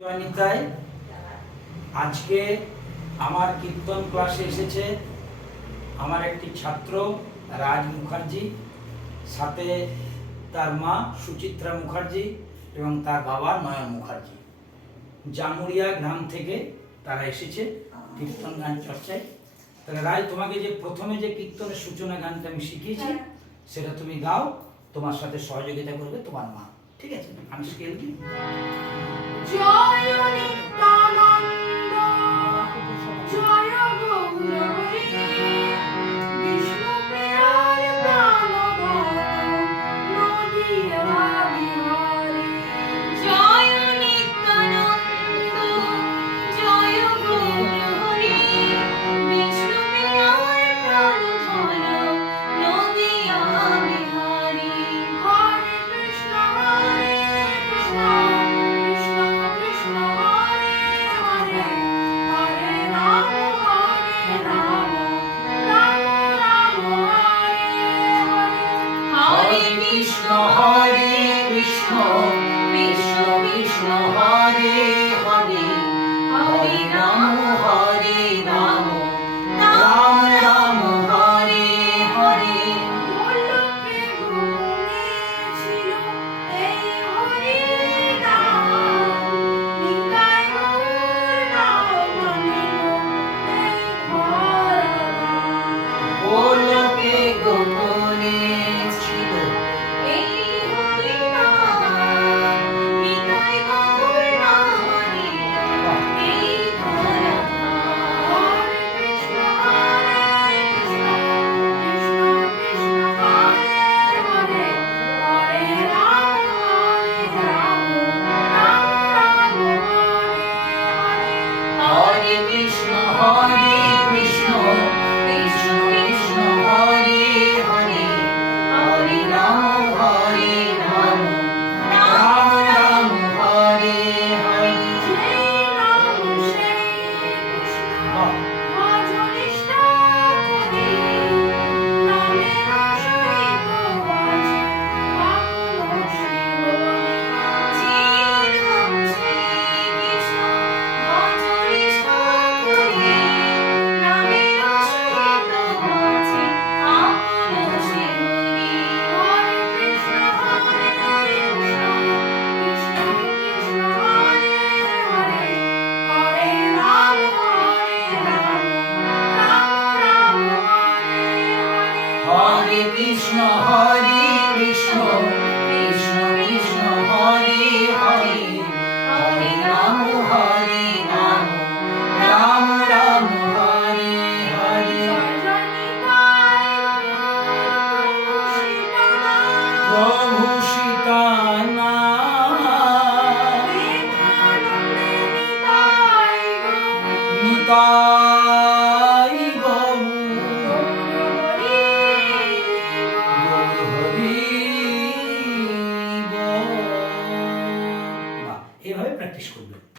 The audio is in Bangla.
জয়নিতাই আজকে আমার কীর্তন ক্লাসে এসেছে আমার একটি ছাত্র রাজ মুখার্জি সাথে তার মা সুচিত্রা মুখার্জি এবং তার বাবা নয়ন মুখার্জি। জামুরিয়া গ্রাম থেকে তারা এসেছে কীর্তন গান চর্চায়। তাহলে রায় তোমাকে যে প্রথমে যে কীর্তনের সূচনা গানটা আমি শিখিয়েছি হ্যাঁ। সেটা তুমি গাও তোমার সাথে সহযোগিতা করবে তোমার মা। ঠিক আছে আমি স্কেল দিই। জয় নিত্যানন্দ কৃষ্ণ কৃষ্ণ কৃষ্ণ হরে হরে হরে রাম হরে কৃষ্ণ হরে কৃষ্ণ কৃষ্ণ কৃষ্ণ হরে হরে। হরে রাম হরে রাম রাম রাম হরে হরে। প্রভু সীতানা নিতাই। প্র্যাকটিস করবেন